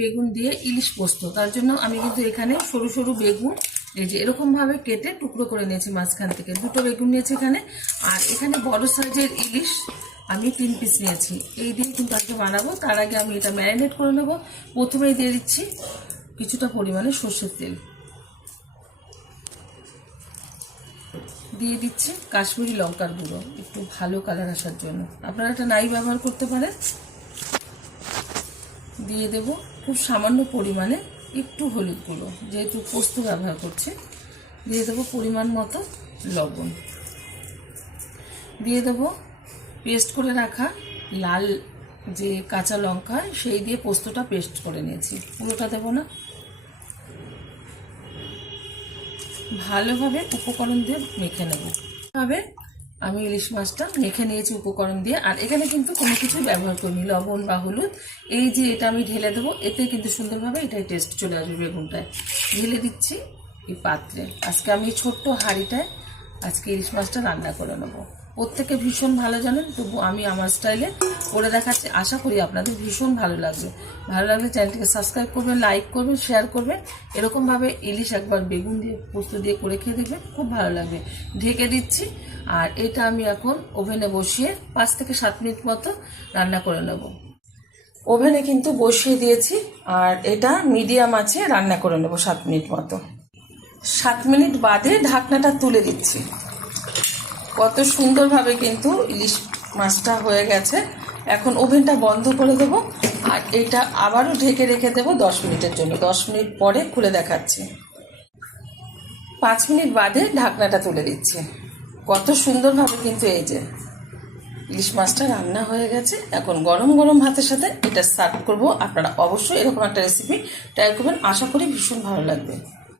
বেগুন দিয়ে ইলিশ পোস্ত। তার জন্য আমি কিন্তু এখানে সরু সরু বেগুন এই যে এরকমভাবে কেটে টুকরো করে নিয়েছি, মাঝখান থেকে 2টো বেগুন নিয়েছি এখানে। আর এখানে বড় সাইজের ইলিশ আমি 3 পিস নিয়েছি। এই দিয়ে কিন্তু আজকে বানাবো। তার আগে আমি এটা ম্যারিনেট করে নেবো। প্রথমেই দিয়ে দিচ্ছি কিছুটা পরিমাণে সর্ষের তেল, দিয়ে দিচ্ছি কাশ্মীরি লঙ্কার গুঁড়ো একটু ভালো কালার আসার জন্য, আপনারা এটা নাই ব্যবহার করতে পারেন। দিয়ে দেব খুব সামান্য পরিমাণে একটু হলুদ গুঁড়ো, যেহেতু পোস্ত ব্যবহার করছি। দিয়ে দেবো পরিমাণ মতো লবণ, দিয়ে দেবো পেস্ট করে রাখা লাল যে কাঁচা লঙ্কা, সেই দিয়ে পোস্তটা পেস্ট করে নিয়েছি, পুরোটা দেবো না। ভালোভাবে উপকরণ দিয়ে মেখে নেব। ভাবে আমি ইলিশ মাছটা মেখে নিয়েছি উপকরণ দিয়ে। আর এখানে কিন্তু কোনো কিছু ব্যবহার করিনি, লবণ বা হলুদ। এই যে এটা আমি ঢেলে দেবো, এতে কিন্তু সুন্দরভাবে এটাই টেস্ট চলে আসবে বেগুনটায়। ঢেলে দিচ্ছি এই পাত্রে। আজকে আমি ছোট্ট হাঁড়িটায় আজকে ইলিশ মাছটা রান্না করে নেবো। প্রত্যেকে ভীষণ ভালো জানেন, তবু আমি আমার স্টাইলে করে দেখাচ্ছি। আশা করি আপনাদের ভীষণ ভালো লাগবে। ভালো লাগলে চ্যানেলটিকে সাবস্ক্রাইব করবেন, লাইক করবেন, শেয়ার করবেন। এরকমভাবে ইলিশ একবার বেগুন দিয়ে পোস্ত দিয়ে করে খেয়ে দেখবেন, খুব ভালো লাগবে। ঢেকে দিচ্ছি। আর এটা আমি এখন ওভেনে বসিয়ে 5 থেকে 7 মিনিট মতো রান্না করে নেব। ওভেনে কিন্তু বসিয়ে দিয়েছি, আর এটা মিডিয়াম আছে রান্না করে নেব 7 মিনিট মতো। 7 মিনিট বাদে ঢাকনাটা তুলে দিচ্ছি। কত সুন্দরভাবে কিন্তু ইলিশ মাছটা হয়ে গেছে। এখন ওভেনটা বন্ধ করে দেব, আর এটা আবারও ঢেকে রেখে দেবো 10 মিনিটের জন্য। 10 মিনিট পরে খুলে দেখাচ্ছি। 5 মিনিট বাদে ঢাকনাটা তুলে দিচ্ছি। কত সুন্দরভাবে কিন্তু এই যে ইলিশ মাছটা রান্না হয়ে গেছে। এখন গরম গরম ভাতের সাথে এটা সার্ভ করব। আপনারা অবশ্যই এরকম একটা রেসিপি ট্রাই করবেন, আশা করি ভীষণ ভালো লাগবে।